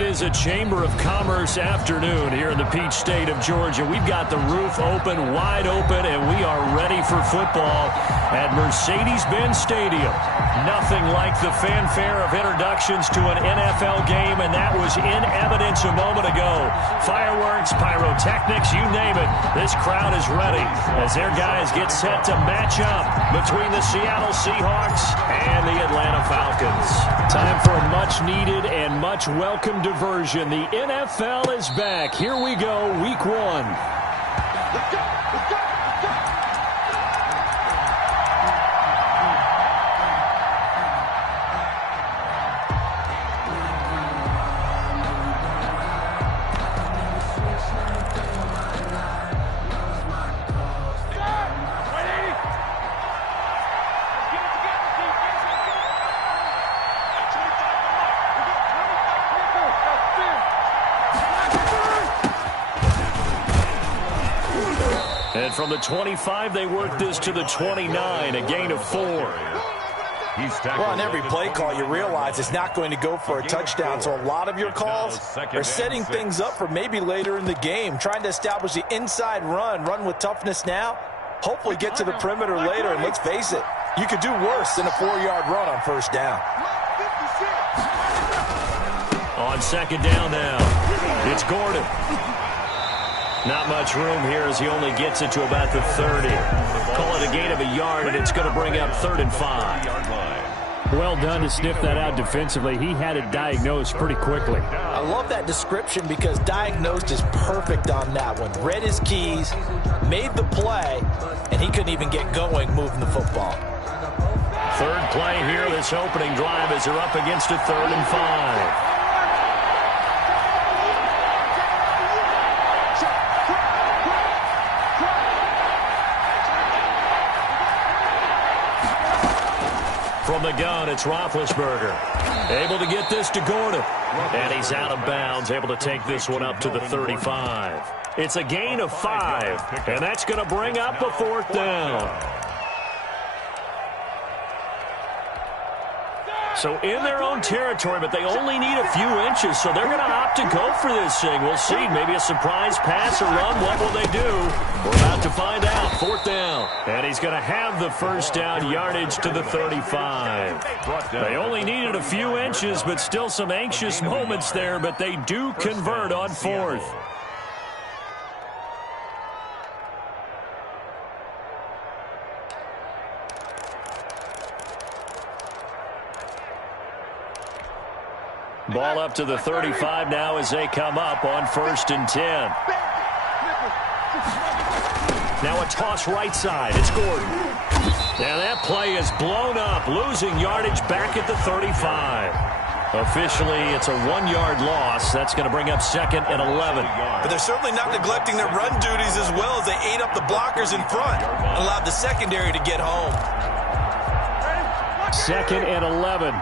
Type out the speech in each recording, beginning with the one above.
It is a Chamber of Commerce afternoon here in the Peach State of Georgia. We've got the roof open, wide open, and we are ready for football at Mercedes-Benz Stadium. Nothing like the fanfare of introductions to an NFL game, and that was in evidence a moment ago. Fireworks, pyrotechnics, you name it. This crowd is ready as their guys get set to match up between the Seattle Seahawks and the Atlanta Falcons. Time for a much-needed and much-welcome diversion. The NFL is back. Here we go, Week 1. Let's go! Let's go! Let's go! And from the 25, they work this to the 29, a gain of 4. Well, on every play call, you realize it's not going to go for a touchdown. So a lot of your calls are setting things up for maybe later in the game, trying to establish the inside run with toughness now, hopefully get to the perimeter later. And let's face it, you could do worse than a 4-yard run on first down. On second down now, it's Gordon. Not much room here as he only gets it to about the 30. Call it a gain of a yard, and it's going to bring up 3rd and 5. Well done to sniff that out defensively. He had it diagnosed pretty quickly. I love that description because diagnosed is perfect on that one. Read his keys, made the play, and he couldn't even get going moving the football. Third play here, this opening drive as they're up against a 3rd and 5. From the gun, it's Roethlisberger. Able to get this to Gordon. And he's out of bounds, able to take this one up to the 35. It's a gain of 5, and that's going to bring up a 4th down. So in their own territory, but they only need a few inches, so they're going to opt to go for this thing. We'll see. Maybe a surprise pass or run. What will they do? We're about to find out. 4th down. And he's going to have the first down, yardage to the 35. They only needed a few inches, but still some anxious moments there, but they do convert on 4th. Ball up to the 35 now as they come up on 1st and 10. Now a toss right side. It's Gordon. Now that play is blown up, losing yardage back at the 35. Officially, it's a 1-yard loss. That's going to bring up 2nd and 11. But they're certainly not neglecting their run duties as well as they ate up the blockers in front and allowed the secondary to get home. 2nd and 11.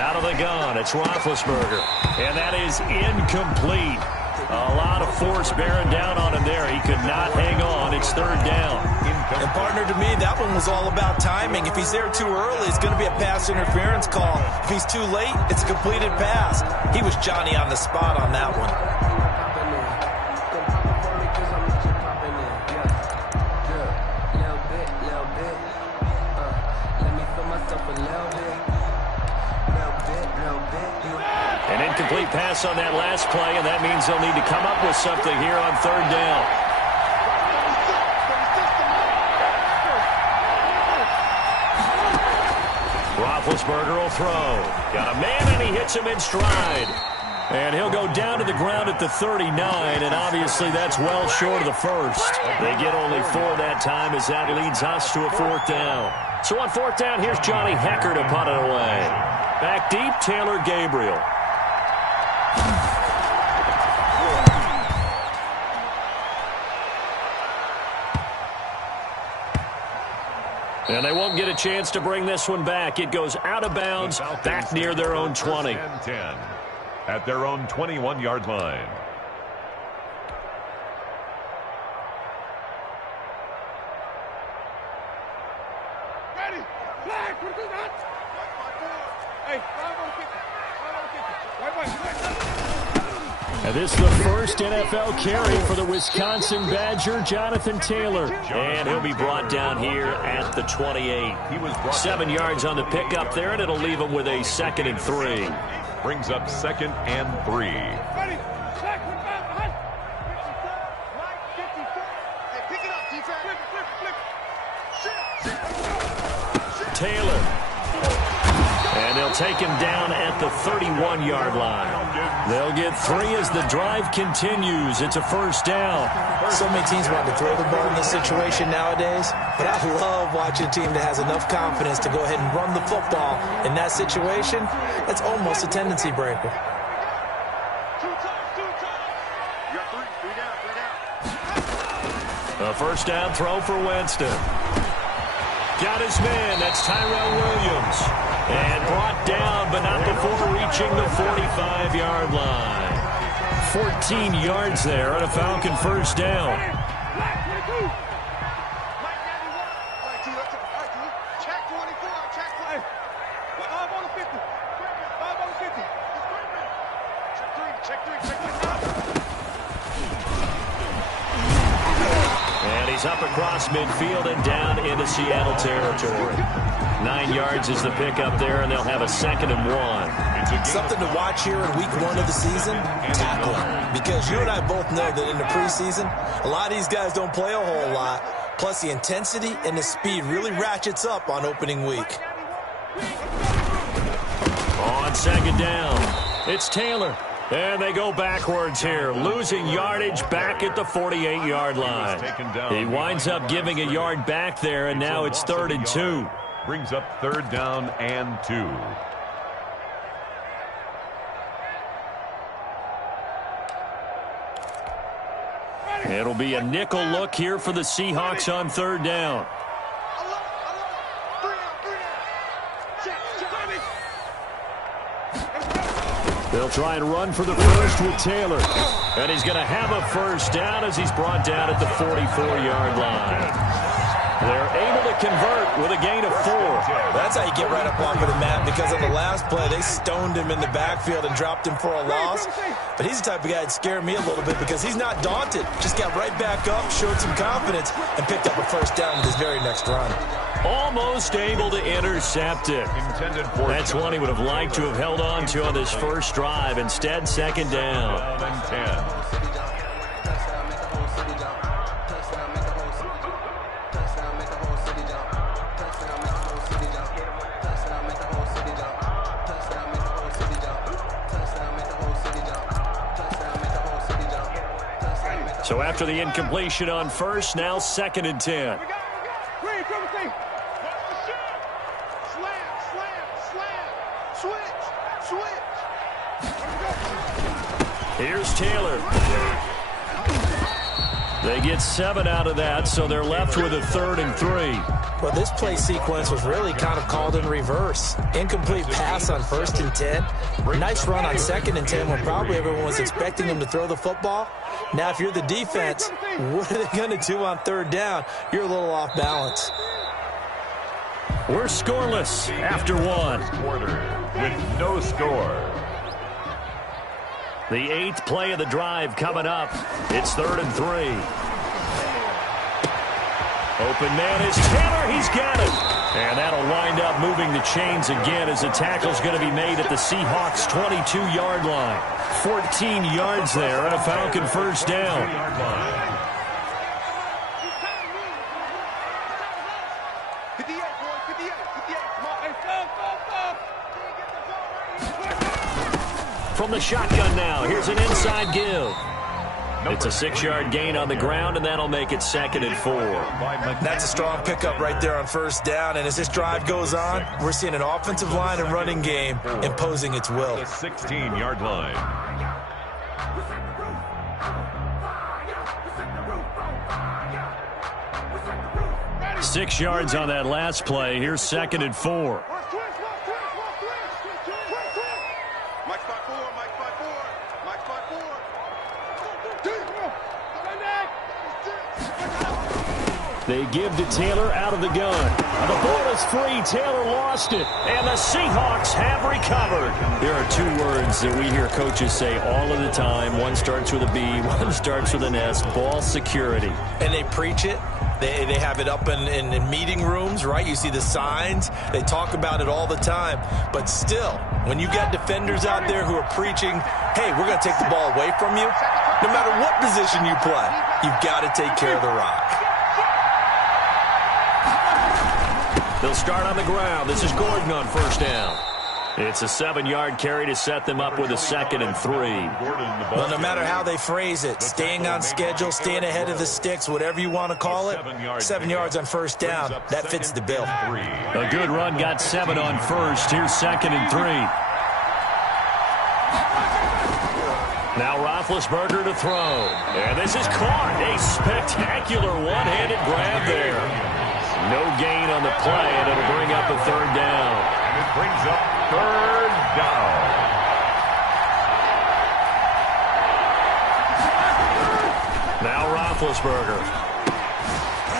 Out of the gun, it's Roethlisberger. And that is incomplete. A lot of force bearing down on him there. He could not hang on. It's 3rd down. And partner, to me, that one was all about timing. If he's there too early, it's going to be a pass interference call. If he's too late, it's a completed pass. He was Johnny on the spot on that one. An incomplete pass on that last play, and that means they'll need to come up with something here on 3rd down. Roethlisberger will throw. Got a man, and he hits him in stride. And he'll go down to the ground at the 39, and obviously that's well short of the first. They get only 4 that time as that leads us to a 4th down. So on 4th down, here's Johnny Hekker to punt it away. Back deep, Taylor Gabriel. And they won't get a chance to bring this one back. It goes out of bounds, back near their own 20. At their own 21-yard line. And this is the first NFL carry for the Wisconsin Badger, Jonathan Taylor. And he'll be brought down here at the 28. 7 yards on the pickup there, and it'll leave him with a 2nd and 3. Brings up 2nd and 3. Taylor. And they'll take him down at the 31-yard line. They'll get 3 as the drive continues. It's a 1st down. So many teams want to throw the ball in this situation nowadays, but I love watching a team that has enough confidence to go ahead and run the football. In that situation, that's almost a tendency breaker. A 1st down throw for Winston. Got his man. That's Tyrell Williams. And brought down, but not before reaching the 45-yard line. 14 yards there on a Falcon 1st down. And he's up across midfield and down into Seattle territory. 9 yards is the pickup there, and they'll have a 2nd and 1. Something to watch here in week 1 of the season, tackling. Because you and I both know that in the preseason, a lot of these guys don't play a whole lot. Plus, the intensity and the speed really ratchets up on opening week. On 2nd down, it's Taylor. And they go backwards here, losing yardage back at the 48-yard line. He winds up giving a yard back there, and now it's 3rd and 2. Brings up 3rd down and 2. It'll be a nickel look here for the Seahawks on 3rd down. They'll try and run for the first with Taylor. And he's going to have a 1st down as he's brought down at the 44-yard line. They're able to convert with a gain of 4. That's how you get right up off of the mat, because on the last play, they stoned him in the backfield and dropped him for a loss. But he's the type of guy that scared me a little bit because he's not daunted. Just got right back up, showed some confidence, and picked up a 1st down with his very next run. Almost able to intercept it. That's one he would have liked to have held on to on this first drive. Instead, 2nd down. And 10. So after the incompletion on 1st, now 2nd and 10. Here's Taylor. They get 7 out of that, so they're left with a 3rd and 3. Well, this play sequence was really kind of called in reverse. Incomplete pass on 1st and 10. Nice run on 2nd and 10 when probably everyone was expecting him to throw the football. Now, if you're the defense, what are they going to do on 3rd down? You're a little off balance. We're scoreless after 1. Quarter with no score. The 8th play of the drive coming up. It's 3rd and 3. Open man is Taylor. He's got it. And that'll wind up moving the chains again as the tackle's going to be made at the Seahawks' 22-yard line. 14 yards there and a Falcon 1st down. From the shotgun now, here's an inside give. It's a 6-yard gain on the ground, and that'll make it 2nd and 4. That's a strong pickup right there on 1st down, and as this drive goes on, we're seeing an offensive line and running game imposing its will. The 16-yard line. Six yards on that last play. Here's 2nd and 4. They give to Taylor out of the gun. The ball is free. Taylor lost it. And the Seahawks have recovered. There are two words that we hear coaches say all of the time. One starts with a B, one starts with an S. Ball security. And they preach it. They have it up in meeting rooms, right? You see the signs. They talk about it all the time. But still, when you got defenders out there who are preaching, hey, we're going to take the ball away from you, no matter what position you play, you've got to take care of the rock. They'll start on the ground. This is Gordon on first down. It's a 7-yard carry to set them up with a 2nd and 3. Well, no matter how they phrase it, staying on schedule, staying ahead of the sticks, whatever you want to call it, 7 yards on first down, that fits the bill. A good run got 7 on first. Here's 2nd and 3. Now Roethlisberger to throw. And this is caught. A spectacular one-handed grab there. No gain on the play, and it'll bring up a 3rd down. And it brings up 3rd down. Now Roethlisberger.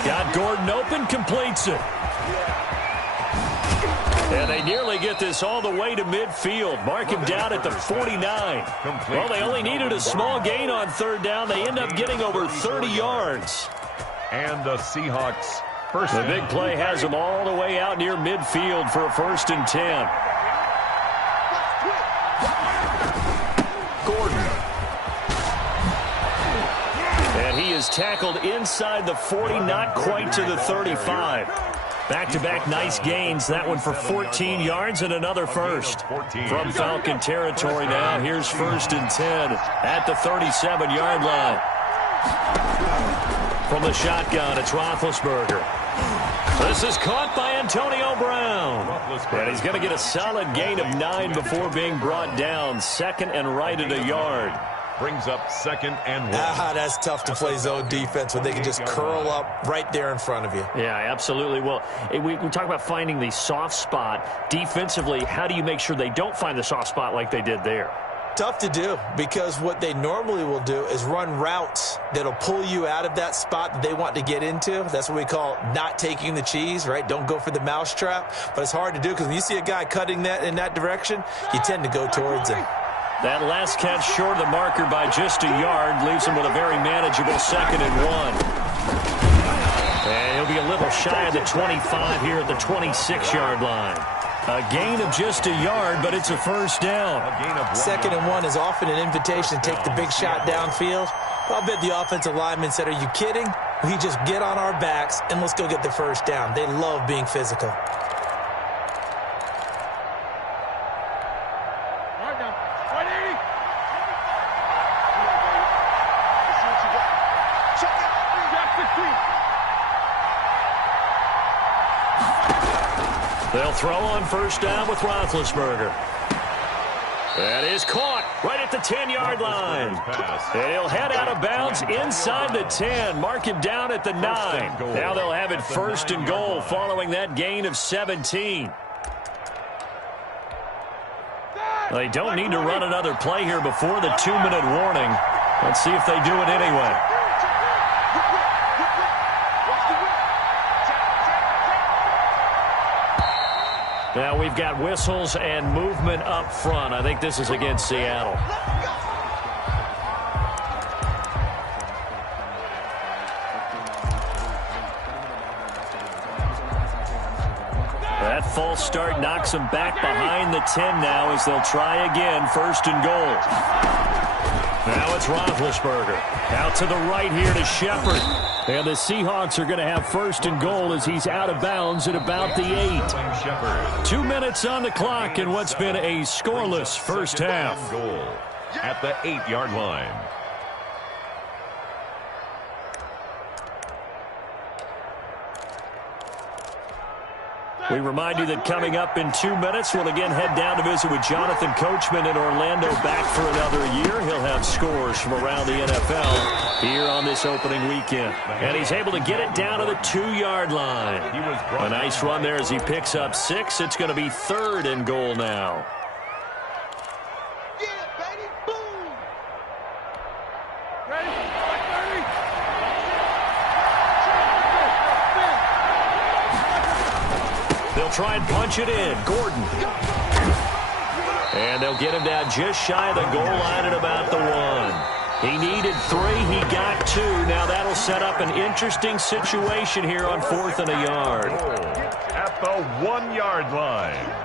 Got Gordon open, completes it. And they nearly get this all the way to midfield. Mark him down at the 49. Well, they only needed a small gain on 3rd down. They end up getting over 30 yards. And the Seahawks first. The big play has them all the way out near midfield for a 1st and 10. Gordon. And he is tackled inside the 40, not quite to the 35. Back-to-back nice gains. That one for 14 yards and another first. From Falcon territory now, here's 1st and 10 at the 37-yard line. From the shotgun, it's Roethlisberger. This is caught by Antonio Brown. And he's going to get a solid gain of 9 before being brought down. 2nd and right at a yard. Brings up 2nd and 1. That's tough to play zone defense when they can just curl up right there in front of you. Yeah, absolutely. Well, we talk about finding the soft spot. Defensively, how do you make sure they don't find the soft spot like they did there? Tough to do, because what they normally will do is run routes that'll pull you out of that spot that they want to get into. That's what we call not taking the cheese, right? Don't go for the mousetrap. But it's hard to do because when you see a guy cutting that in that direction, you tend to go towards him. That last catch short of the marker by just a yard leaves him with a very manageable 2nd and 1. And he'll be a little shy of the 25 here at the 26-yard line. A gain of just a yard, but it's a 1st down. 2nd and 1 is often an invitation to take the big shot downfield. I'll bet the offensive linemen said, are you kidding? We just get on our backs and let's go get the 1st down. They love being physical. They'll throw on 1st down with Roethlisberger. That is caught right at the 10-yard line. And he'll head out of bounds inside the 10. Mark him down at the 9. Now they'll have it 1st and goal following that gain of 17. They don't need to run another play here before the 2-minute warning. Let's see if they do it anyway. Now we've got whistles and movement up front. I think this is against Seattle. That false start knocks them back behind the 10 now as they'll try again. 1st and goal. Now it's Roethlisberger. Out to the right here to Shepard. And the Seahawks are going to have 1st and goal as he's out of bounds at about the 8. 2 minutes on the clock in what's been a scoreless first half. Goal at the 8-yard line. We remind you that coming up in 2 minutes, we'll again head down to visit with Jonathan Coachman in Orlando, back for another year. He'll have scores from around the NFL here on this opening weekend. And he's able to get it down to the 2-yard line. A nice run there as he picks up 6. It's going to be 3rd and goal now. They'll try and punch it in. Gordon. And they'll get him down just shy of the goal line at about the 1. He needed 3. He got 2. Now that'll set up an interesting situation here on 4th and a yard. At the 1-yard line.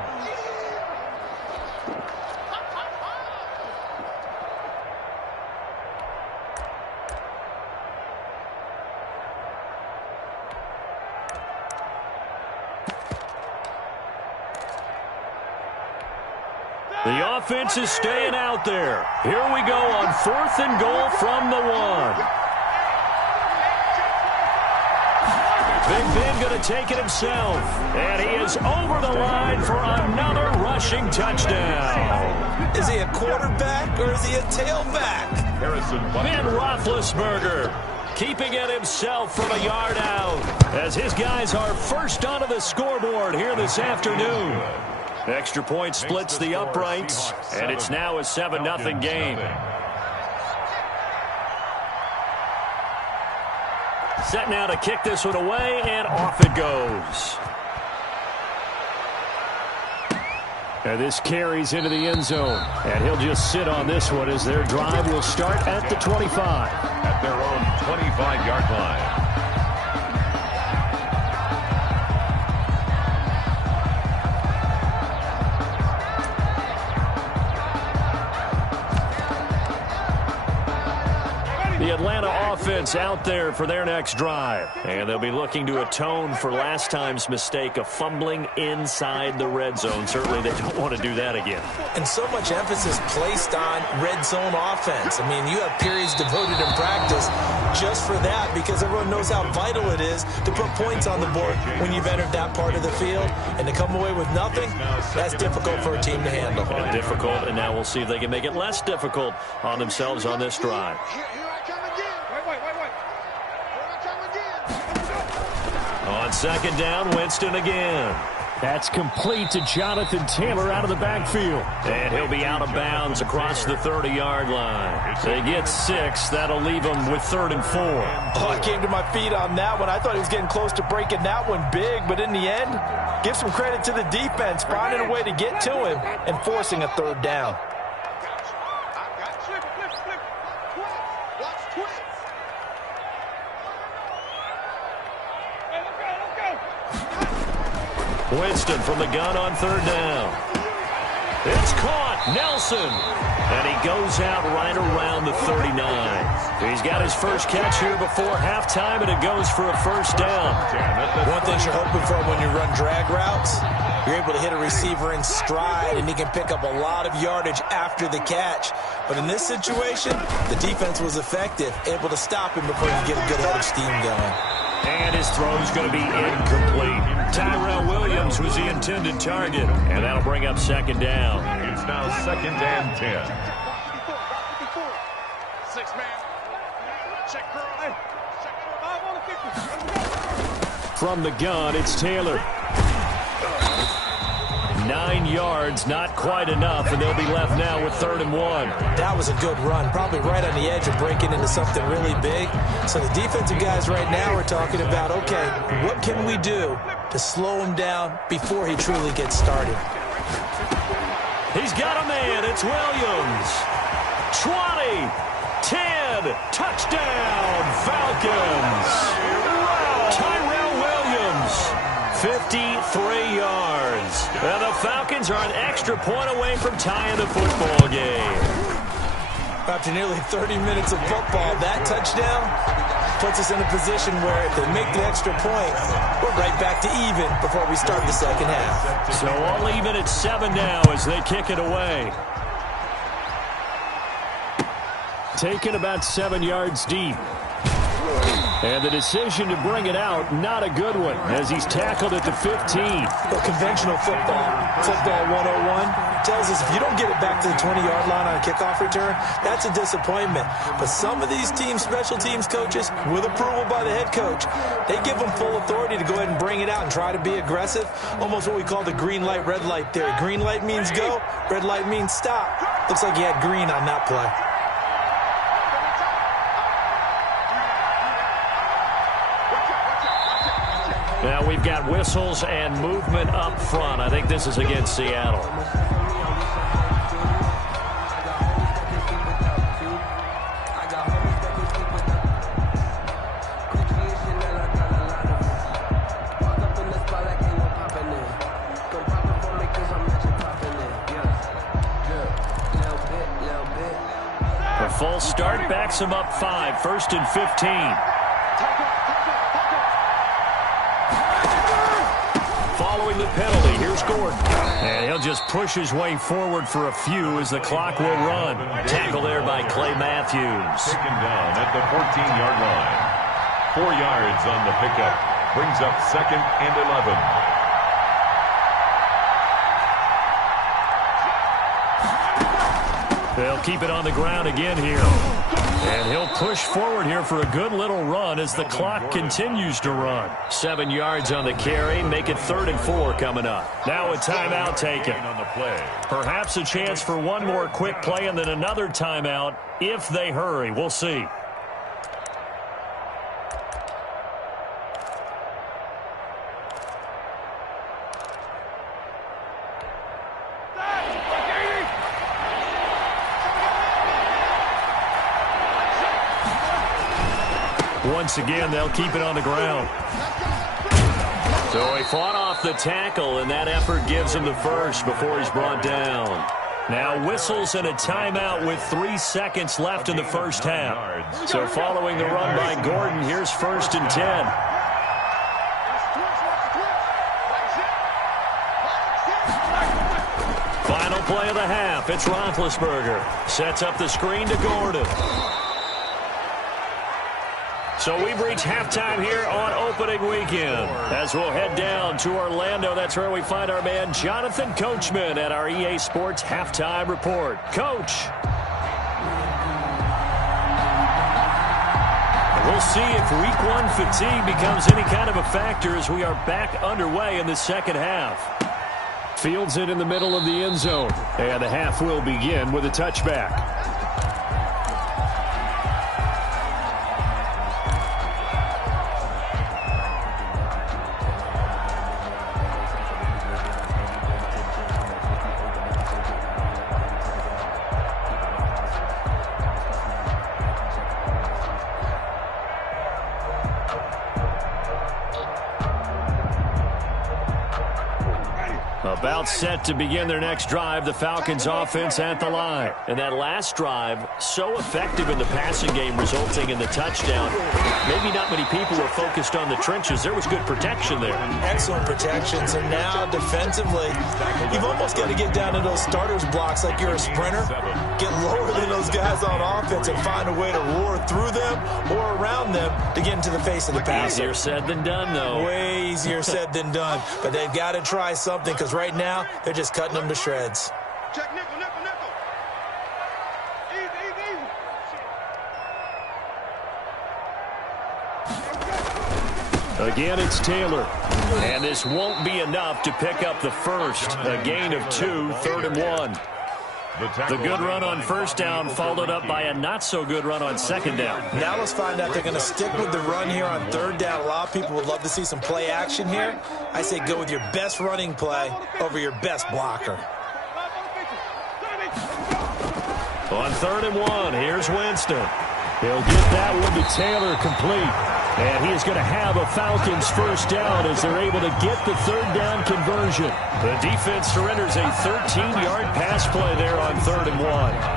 The offense is staying out there. Here we go on 4th and goal from the 1. Big Ben going to take it himself. And he is over the line for another rushing touchdown. Is he a quarterback or is he a tailback? Ben Roethlisberger keeping it himself from a yard out as his guys are first onto the scoreboard here this afternoon. Extra point splits the uprights, and it's now a 7-0 game. Set now to kick this one away, and off it goes. And this carries into the end zone, and he'll just sit on this one as their drive will start at the 25. At their own 25-yard line. The Atlanta offense out there for their next drive. And they'll be looking to atone for last time's mistake of fumbling inside the red zone. Certainly they don't want to do that again. And so much emphasis placed on red zone offense. I mean, you have periods devoted in practice just for that because everyone knows how vital it is to put points on the board when you've entered that part of the field. And to come away with nothing, that's difficult for a team to handle. And difficult, and now we'll see if they can make it less difficult on themselves on this drive. On second down, Winston again. That's complete to Jonathan Taylor out of the backfield. And he'll be out of bounds across the 30-yard line. They get 6. That'll leave them with 3rd and 4. Oh, I came to my feet on that one. I thought he was getting close to breaking that one big, but in the end, give some credit to the defense, finding a way to get to him and forcing a 3rd down. Winston from the gun on 3rd down. It's caught. Nelson. And he goes out right around the 39. He's got his first catch here before halftime, and it goes for a 1st down. One thing you're hoping for when you run drag routes, you're able to hit a receiver in stride, and he can pick up a lot of yardage after the catch. But in this situation, the defense was effective, able to stop him before he get a good head of steam going. And his throw's going to be incomplete. Tyrell Williams was the intended target, and that'll bring up 2nd down. It's now 2nd and 10. 6-man. Check curl. Check curl. From the gun, it's Taylor. 9 yards, not quite enough, and they'll be left now with 3rd and 1. That was a good run, probably right on the edge of breaking into something really big. So the defensive guys right now are talking about, okay, what can we do to slow him down before he truly gets started? He's got a man. It's Williams. 20, 10, touchdown, Falcons. Tyrell Williams, 53 yards. And the Falcons are an extra point away from tying the football game. After nearly 30 minutes of football, that touchdown puts us in a position where if they make the extra point, we're right back to even before we start the second half. So all even at 7 now as they kick it away. Taken about 7 yards deep. And the decision to bring it out, not a good one, as he's tackled at the 15. But conventional football 101, tells us if you don't get it back to the 20-yard line on a kickoff return, that's a disappointment. But some of these teams, special teams coaches, with approval by the head coach, they give them full authority to go ahead and bring it out and try to be aggressive. Almost what we call the green light, red light theory. Green light means go, red light means stop. Looks like he had green on that play. Now we've got whistles and movement up front. I think this is against Seattle. A full start backs him up 5, 1st and 15. Following the penalty, here's Gordon. And he'll just push his way forward for a few as the clock will run. Tackle there by Clay Matthews. Taken down at the 14-yard line. 4 yards on the pickup. Brings up 2nd and 11. They'll keep it on the ground again here. And he'll push forward here for a good little run as the clock continues to run. 7 yards on the carry. Make it 3rd and 4 coming up. Now a timeout taken. On the play. Perhaps a chance for one more quick play and then another timeout if they hurry. We'll see. Once again, they'll keep it on the ground. So he fought off the tackle, and that effort gives him the first before he's brought down. Now whistles and a timeout with 3 seconds left in the first half. So following the run by Gordon, here's 1st and 10. Final play of the half. It's Roethlisberger. Sets up the screen to Gordon. So we've reached halftime here on opening weekend. As we'll head down to Orlando, that's where we find our man Jonathan Coachman at our EA Sports Halftime Report. Coach. We'll see if Week 1 fatigue becomes any kind of a factor as we are back underway in the second half. Fields it in the middle of the end zone. And the half will begin with a touchback. About set to begin their next drive, the Falcons offense at the line. And that last drive, so effective in the passing game, resulting in the touchdown. Maybe not many people were focused on the trenches. There was good protection there. Excellent protection. So now defensively, you've almost got to get down to those starters blocks like you're a sprinter. Get lower than those guys on offense and find a way to roar through them or around them to get into the face of the passer. Easier said than done, though. Way easier said than done. But they've got to try something because right now they're just cutting them to shreds. Check nickel, nickel, nickel. Easy, easy, easy. Again, it's Taylor. And this won't be enough to pick up the first. A gain of 2, 3rd and 1. The good run on first down followed up by a not-so-good run on second down. Now let's find out if they're going to stick with the run here on third down. A lot of people would love to see some play action here. I say go with your best running play over your best blocker. On 3rd and 1, here's Winston. He'll get that one to Taylor complete. And he is going to have a Falcons first down as they're able to get the 3rd down conversion. The defense surrenders a 13-yard pass play there on 3rd and 1.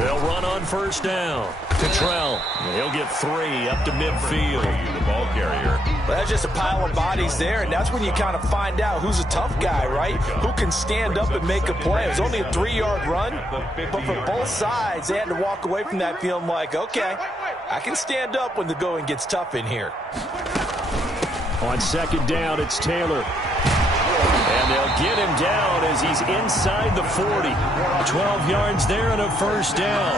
They'll run on first down. Cottrell, he'll get 3 up to midfield. The ball carrier. Well, that's just a pile of bodies there, and that's when you kind of find out who's a tough guy, right? Who can stand up and make a play. It was only a 3-yard run, but for both sides, they had to walk away from that feeling like, okay, I can stand up when the going gets tough in here. On second down, it's Taylor. And And they'll get him down as he's inside the 40. 12 yards there and a first down.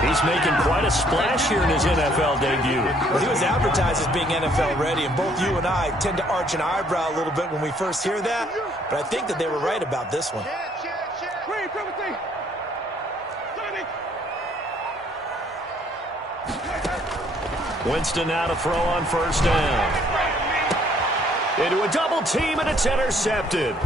He's making quite a splash here in his NFL debut. Well, he was advertised as being NFL ready, and both you and I tend to arch an eyebrow a little bit when we first hear that. But I think that they were right about this one. Winston now to throw on first down. Into a double team, and it's intercepted.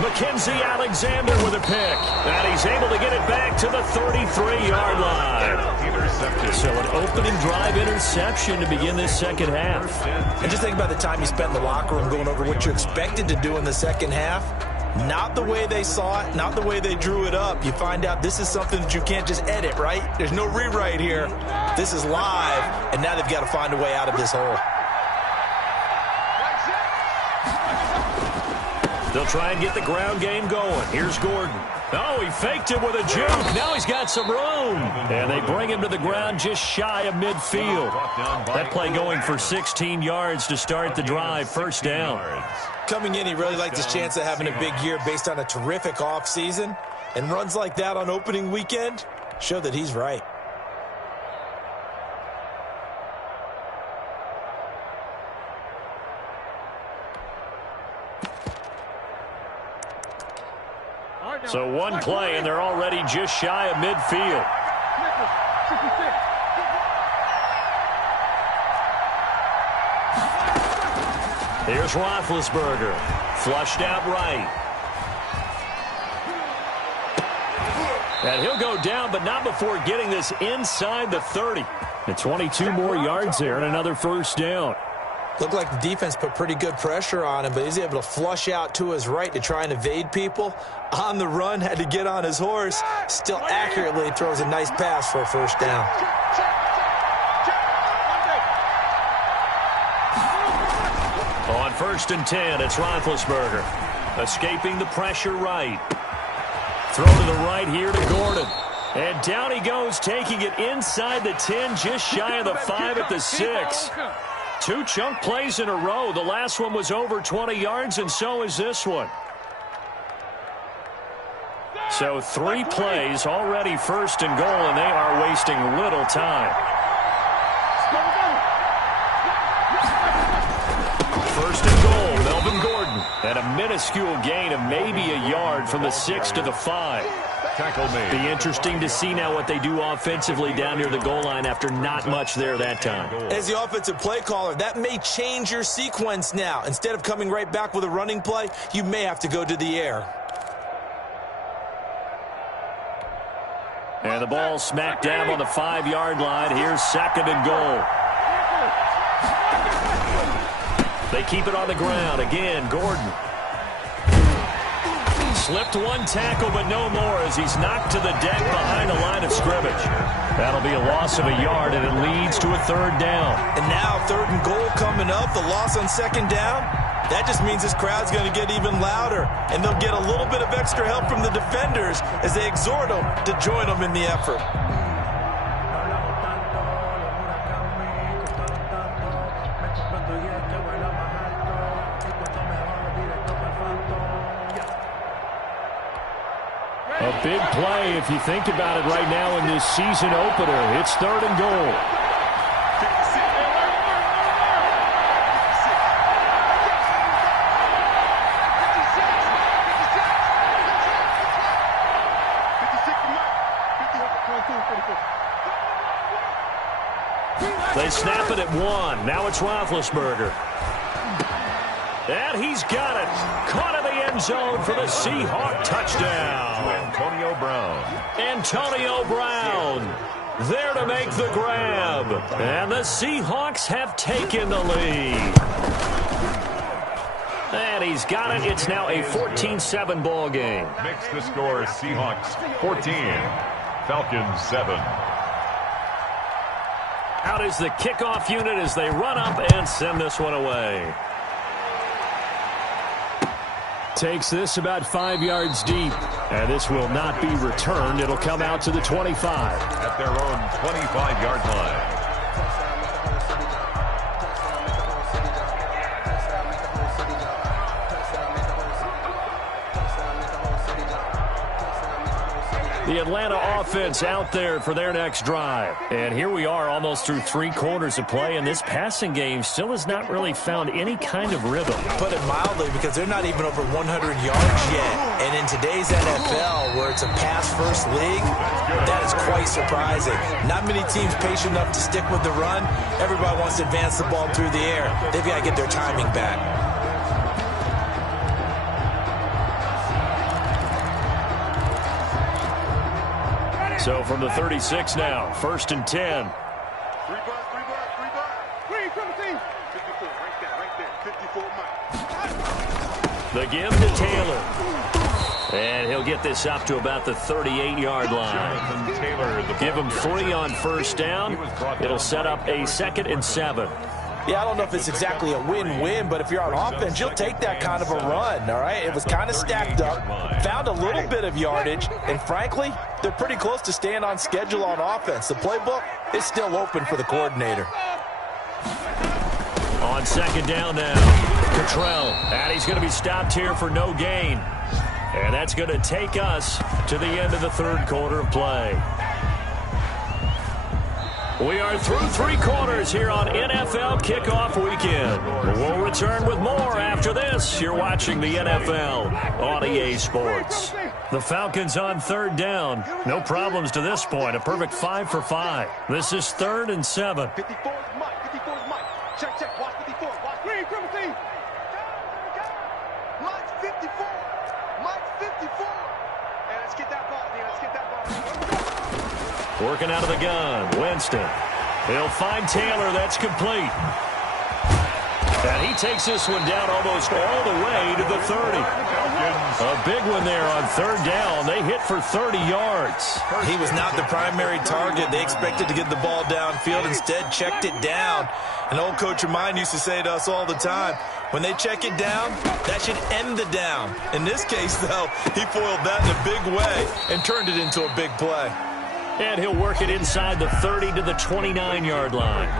Mackenzie Alexander with a pick. And he's able to get it back to the 33-yard line. Intercepted. So an opening drive interception to begin this second half. And just think about the time you spent in the locker room going over what you expected to do in the second half. Not the way they saw it, not the way they drew it up. You find out this is something that you can't just edit, right? There's no rewrite here. This is live, and now they've got to find a way out of this hole. They'll try and get the ground game going. Here's Gordon. Oh, he faked it with a juke. Now he's got some room. And they bring him to the ground just shy of midfield. That play going for 16 yards to start the drive. First down. Coming in, he really liked his chance of having a big year based on a terrific offseason. And runs like that on opening weekend show that he's right. So one play, and they're already just shy of midfield. Here's Roethlisberger. Flushed out right. And he'll go down, but not before getting this inside the 30. And 22 more yards there and another first down. Looked like the defense put pretty good pressure on him, but he's able to flush out to his right to try and evade people. On the run, had to get on his horse. Still accurately throws a nice pass for a first down. On 1st and 10, it's Roethlisberger. Escaping the pressure right. Throw to the right here to Gordon. And down he goes, taking it inside the 10, just shy of the 5 at the 6. 2 chunk plays in a row. The last one was over 20 yards, and so is this one. So 3 plays, already 1st and goal, and they are wasting little time. 1st and goal, Melvin Gordon. And a minuscule gain of maybe a yard from the 6 to the 5. Tackle made. Be interesting to see now what they do offensively down near the goal line after not much there that time. As the offensive play caller, that may change your sequence now. Instead of coming right back with a running play, you may have to go to the air. And the ball smack dab on the 5-yard line. Here's 2nd and goal. They keep it on the ground. Again, Gordon. Slipped one tackle, but no more as he's knocked to the deck behind the line of scrimmage. That'll be a loss of a yard, and it leads to a 3rd down. And now 3rd and goal coming up. The loss on 2nd down. That just means this crowd's going to get even louder, and they'll get a little bit of extra help from the defenders as they exhort them to join them in the effort. A big play if you think about it right now in this season opener. It's 3rd and goal. They snap it at 1. Now it's Roethlisberger. And he's got it. Caught in the end zone for the Seahawk touchdown. Antonio Brown. Antonio Brown there to make the grab. And the Seahawks have taken the lead. And he's got it. It's now a 14-7 ball game. Makes the score Seahawks 14, Falcons 7. Out is the kickoff unit as they run up and send this one away. Takes this about 5 yards deep. And this will not be returned. It'll come out to the 25. At their own 25-yard line. The Atlanta offense out there for their next drive. And here we are almost through 3 quarters of play, and this passing game still has not really found any kind of rhythm. Put it mildly, because they're not even over 100 yards yet. And in today's NFL, where it's a pass-first league, that is quite surprising. Not many teams patient enough to stick with the run. Everybody wants to advance the ball through the air. They've got to get their timing back. So from the 36 now, 1st and 10. 3 bucks. 3 54, right there. 54 miles. The give to Taylor. And he'll get this up to about the 38-yard line. Give him 3 on 1st down. It'll set up a 2nd and 7. Yeah, I don't know if it's exactly a win-win, but if you're on offense, you'll take that kind of a run, all right? It was kind of stacked up, found a little bit of yardage, and frankly, they're pretty close to staying on schedule on offense. The playbook is still open for the coordinator. On 2nd down now, Cottrell, and he's going to be stopped here for no gain. And that's going to take us to the end of the 3rd quarter of play. We are through 3 quarters here on NFL Kickoff Weekend. We'll return with more after this. You're watching the NFL on EA Sports. The Falcons on 3rd down. No problems to this point. A perfect 5 for 5. This is 3rd and 7. 54 is Mike. 54 is Mike. Check. Watch 54. Watch. Green, criminal team. Mike's 54. Mike's 54. And let's get that ball, man. Let's get that ball. Working out of the gun, Winston. He'll find Taylor. That's complete. And he takes this one down almost all the way to the 30. A big one there on 3rd down. They hit for 30 yards. He was not the primary target. They expected to get the ball downfield. Instead, checked it down. An old coach of mine used to say to us all the time, when they check it down, that should end the down. In this case, though, he foiled that in a big way and turned it into a big play. And he'll work it inside the 30 to the 29-yard line.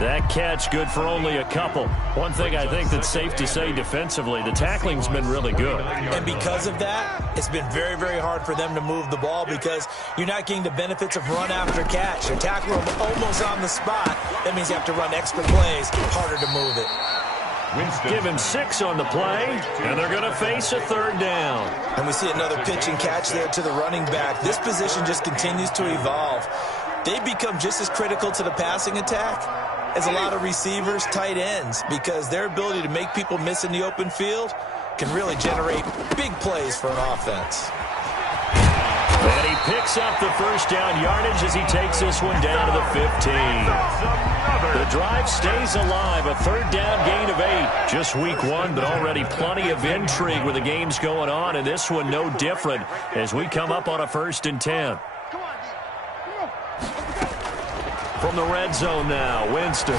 That catch good for only a couple. One thing I think that's safe to say defensively, the tackling's been really good. And because of that, it's been very, very hard for them to move the ball because you're not getting the benefits of run after catch. You're tackling them almost on the spot. That means you have to run extra plays, harder to move it. Give him 6 on the play, and they're going to face a 3rd down. And we see another pitch and catch there to the running back. This position just continues to evolve. They become just as critical to the passing attack as a lot of receivers, tight ends, because their ability to make people miss in the open field can really generate big plays for an offense. And he picks up the 1st down yardage as he takes this one down to the 15. The drive stays alive, a 3rd down gain of 8. Just week 1, but already plenty of intrigue with the games going on, and this one no different as we come up on a 1st and 10. From the red zone now, Winston.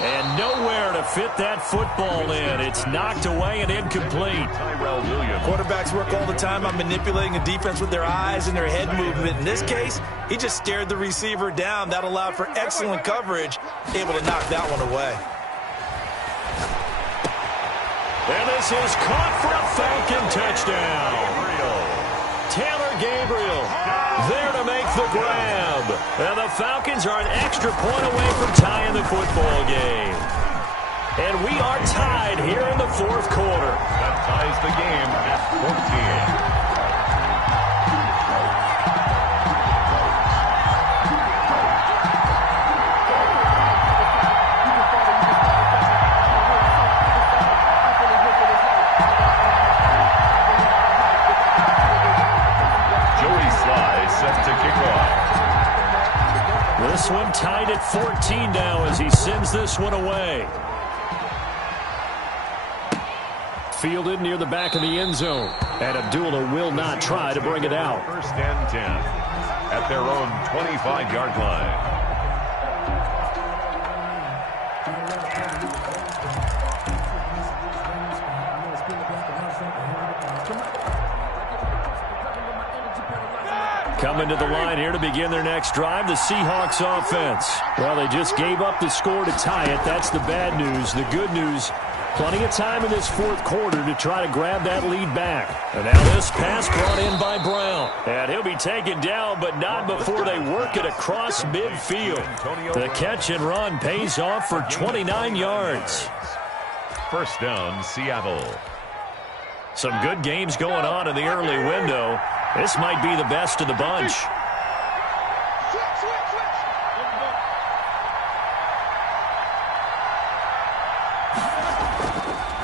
And nowhere to fit that football in. It's knocked away and incomplete. Quarterbacks work all the time on manipulating a defense with their eyes and their head movement. In this case, he just stared the receiver down. That allowed for excellent coverage, able to knock that one away. And this is caught for a Falcon touchdown. Taylor Gabriel there to make the grab. And the Falcons are an extra point away from tying the football game. And we are tied here in the 4th quarter. That ties the game at 14. This one tied at 14 now as he sends this one away. Fielded near the back of the end zone. And Abdullah will not try to bring it out. 1st and 10 at their own 25-yard line. Coming to the line here to begin their next drive, the Seahawks offense. Well, they just gave up the score to tie it. That's the bad news. The good news, Plenty of time in this fourth quarter to try to grab that lead back. And now this pass brought in by Brown. And he'll be taken down, but not before they work it across midfield. The catch and run pays off for 29 yards. First down, Seattle. Some good games going on in the early window. This might be the best of the bunch.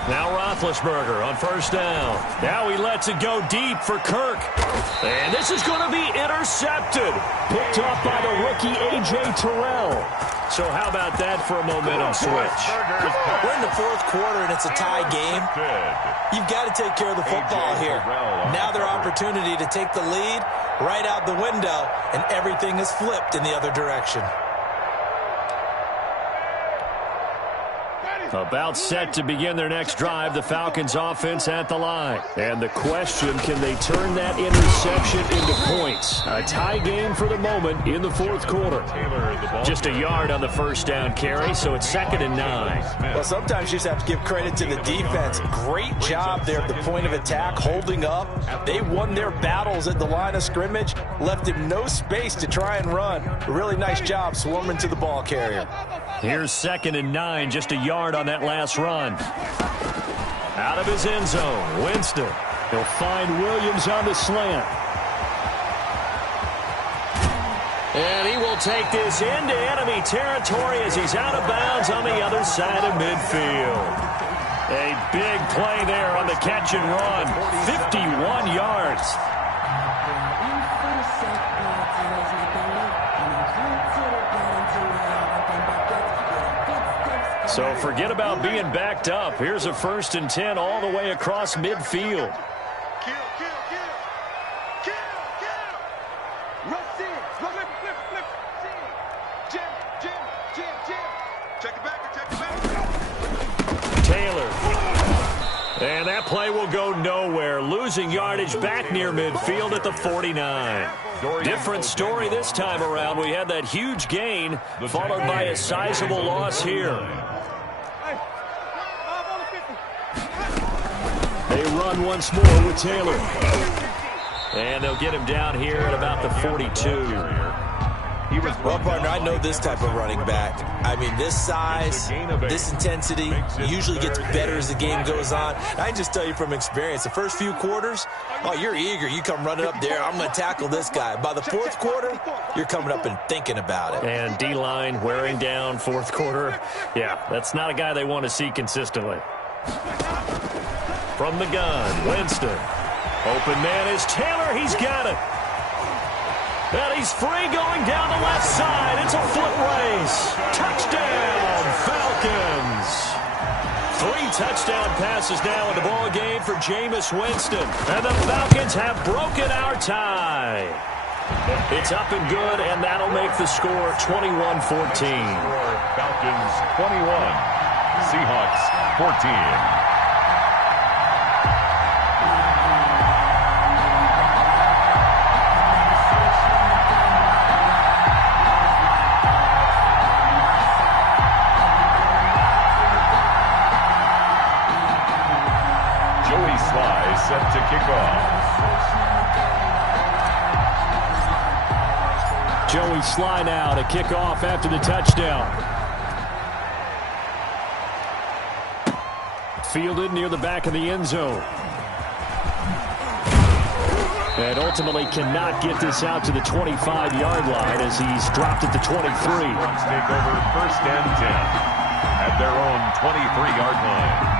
Now Roethlisberger on first down. Now he lets it go deep for Kirk. And this is going to be intercepted. Picked off by the rookie A.J. Terrell. So how about that for a momentum switch? We're in the fourth quarter and it's a tie game. You've got to take care of the football here. Now their opportunity to take the lead right out the window, and everything is flipped in the other direction. About set to begin their next drive, the Falcons offense at the line. And the question, can they turn that interception into points? A tie game for the moment in the fourth quarter. Just a yard on the first down carry, so it's 2nd and 9. Well, sometimes you just have to give credit to the defense. Great job there at the point of attack, holding up. They won their battles at the line of scrimmage, left him no space to try and run. A really nice job swarming to the ball carrier. Here's 2nd and 9, just a yard on that last run. Out of his end zone, Winston. He'll find Williams on the slant. And he will take this into enemy territory as he's out of bounds on the other side of midfield. A big play there on the catch and run. 51 yards. So forget about being backed up. Here's a 1st and 10 all the way across midfield. Kill. Rush in. Flip. Jim. Check it back. Taylor. And that play will go nowhere. Losing yardage back near midfield at the 49. Different story this time around. We had that huge gain followed by a sizable loss here. They run once more with Taylor. And they'll get him down here at about the 42. Well, partner, I know this type of running back. I mean, this size, this intensity usually gets better as the game goes on. I can just tell you from experience, the first few quarters, oh, you're eager. You come running up there, I'm going to tackle this guy. By the fourth quarter, you're coming up and thinking about it. And D-line wearing down fourth quarter. Yeah, that's not a guy they want to see consistently. From the gun, Winston. Open man is Taylor. He's got it. And he's free going down the left side. It's a foot race. Touchdown, Falcons. 3 touchdown passes now in the ball game for Jameis Winston. And the Falcons have broken our tie. It's up and good, and that'll make the score 21-14. Falcons 21, Seahawks 14. Set to kick off. Joey Sly now to kick off after the touchdown. Fielded near the back of the end zone. And ultimately cannot get this out to the 25-yard line as he's dropped at the 23. Let's take over 1st and 10 at their own 23-yard line.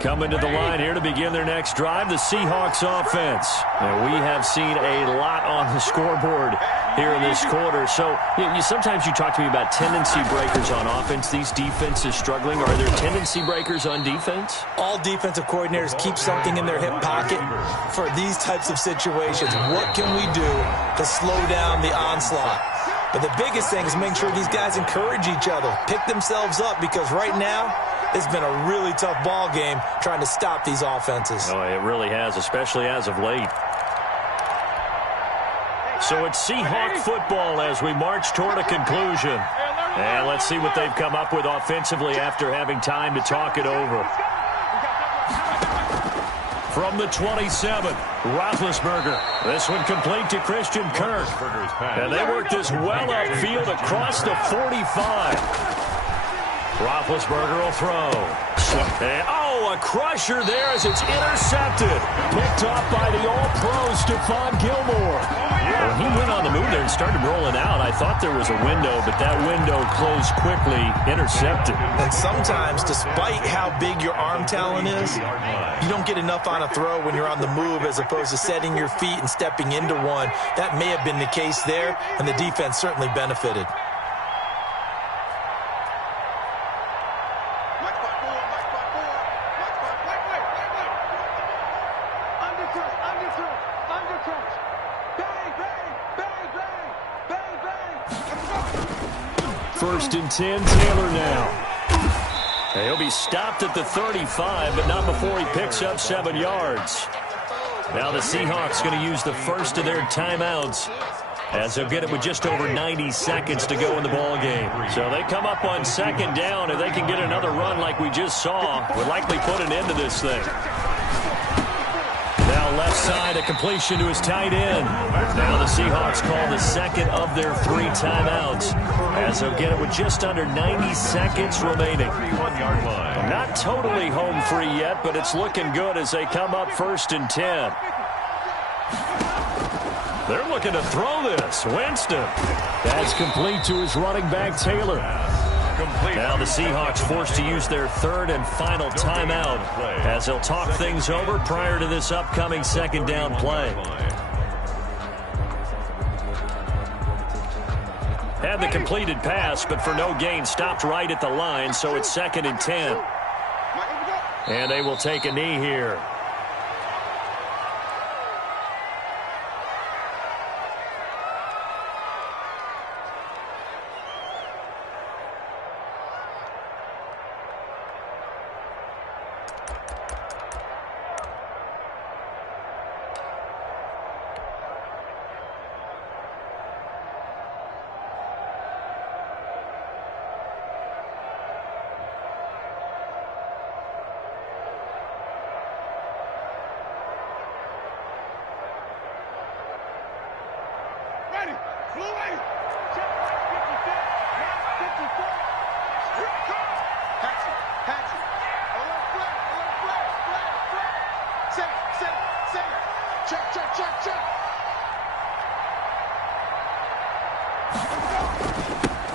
Coming to the line here to begin their next drive, the Seahawks offense. And we have seen a lot on the scoreboard here in this quarter. So sometimes you talk to me about tendency breakers on offense. These defenses struggling. Are there tendency breakers on defense? All defensive coordinators keep something in their hip pocket for these types of situations. What can we do to slow down the onslaught? But the biggest thing is make sure these guys encourage each other, pick themselves up, because right now it's been a really tough ball game trying to stop these offenses. Oh, it really has, especially as of late. So it's Seahawk football as we march toward a conclusion. And let's see what they've come up with offensively after having time to talk it over. From the 27, Roethlisberger. This one complete to Christian Kirk. And they work this well upfield across the 45. Roethlisberger will throw. Oh, a crusher there as it's intercepted. Picked off by the All-Pro Stephon Gilmore. When he went on the move there and started rolling out, I thought there was a window, but that window closed quickly, intercepted. And sometimes, despite how big your arm talent is, you don't get enough on a throw when you're on the move as opposed to setting your feet and stepping into one. That may have been the case there, and the defense certainly benefited. First and 10, Taylor now. He'll be stopped at the 35, but not before he picks up 7 yards. Now the Seahawks going to use the first of their timeouts as they'll get it with just over 90 seconds to go in the ball game. So they come up on second down, and they can get another run like we just saw. Would likely put an end to this thing. Now left side, a completion to his tight end. Now the Seahawks call the second of their 3 timeouts as they'll get it with just under 90 seconds remaining. Not totally home free yet, but it's looking good as they come up first and 10. They're looking to throw this. Winston. That's complete to his running back, Taylor. Now the Seahawks forced to use their 3rd and final timeout as they'll talk things over prior to this upcoming second down play. Had the completed pass, but for no gain, stopped right at the line, so it's 2nd and 10. And they will take a knee here.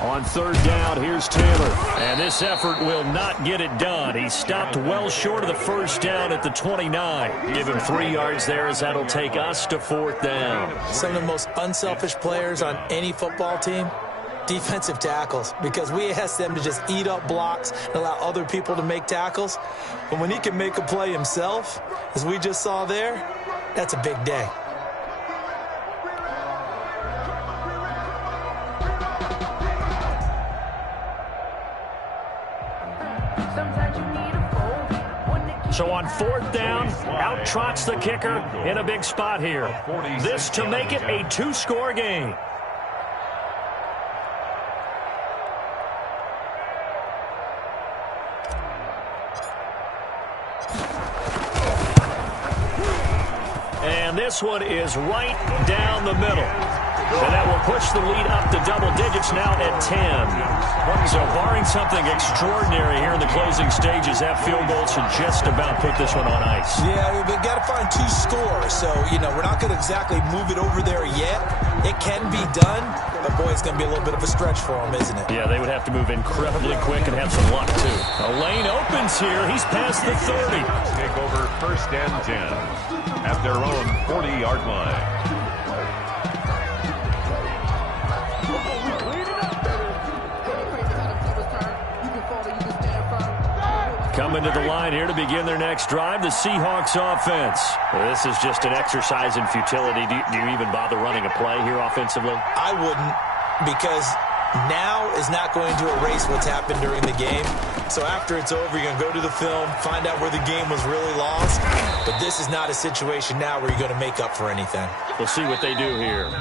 On 3rd down, here's Taylor. And this effort will not get it done. He stopped well short of the first down at the 29. Give him 3 yards there as that'll take us to 4th down. Some of the most unselfish players on any football team, defensive tackles, because we ask them to just eat up blocks and allow other people to make tackles. But when he can make a play himself, as we just saw there, that's a big day. So on 4th down, out trots the kicker in a big spot here. This to make it a 2-score game. And this one is right down the middle. And that will push the lead up to double digits now at 10. So barring something extraordinary here in the closing stages, that field goal should just about put this one on ice. Yeah, we've got to find 2 scores. So, we're not going to exactly move it over there yet. It can be done, but boy, it's going to be a little bit of a stretch for them, isn't it? Yeah, they would have to move incredibly quick and have some luck, too. A lane opens here. He's past the 30. Take over 1st and 10 at their own 40-yard line. Coming to the line here to begin their next drive, the Seahawks offense. This is just an exercise in futility. Do you even bother running a play here offensively? I wouldn't, because now is not going to erase what's happened during the game. So after it's over, you're going to go to the film, find out where the game was really lost. But this is not a situation now where you're going to make up for anything. We'll see what they do here.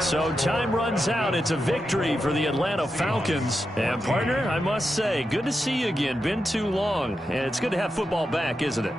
So time runs out. It's a victory for the Atlanta Falcons. And, partner, I must say, good to see you again. Been too long. And it's good to have football back, isn't it?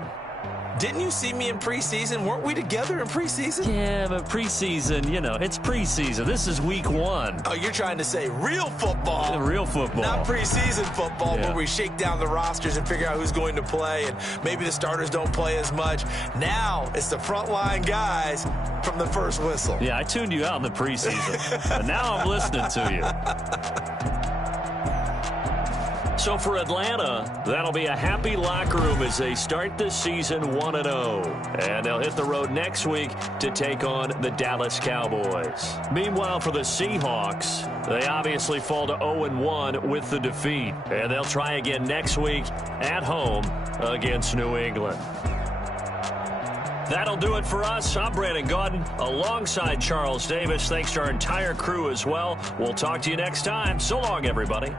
Didn't you see me in preseason? Weren't we together in preseason? Yeah, but preseason, you know, it's preseason. This is week 1. Oh, you're trying to say real football. Real football. Not preseason football, yeah, where we shake down the rosters and figure out who's going to play, and maybe the starters don't play as much. Now it's the frontline guys from the first whistle. Yeah, I tuned you out in the preseason. And now I'm listening to you. So for Atlanta, that'll be a happy locker room as they start this season 1-0. And they'll hit the road next week to take on the Dallas Cowboys. Meanwhile, for the Seahawks, they obviously fall to 0-1 with the defeat. And they'll try again next week at home against New England. That'll do it for us. I'm Brandon Gaudin alongside Charles Davis. Thanks to our entire crew as well. We'll talk to you next time. So long, everybody.